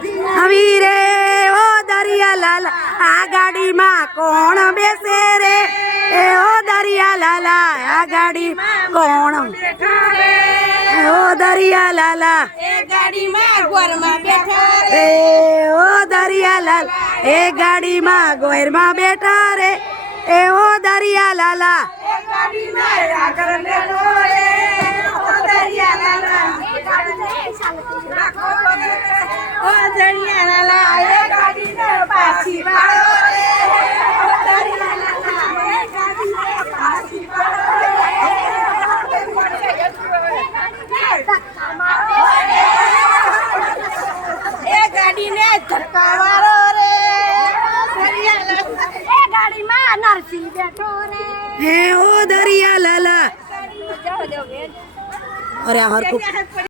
આવી રે ઓ દરિયાલાલ આ ગાડીમાં કોણ બેસે રે? એ ઓ દરિયાલાલ આ ગાડી કોણ ઓ દરિયાલાલ એ ગાડીમાં ગોરમાં બેઠા રે. ઓ દરિયાલાલ એ ગાડીમાં ગોરમાં બેઠા રે. એ ઓ દરિયાલાલ એ હે ઓ દરિયા લાલા અરે આ હરખું એ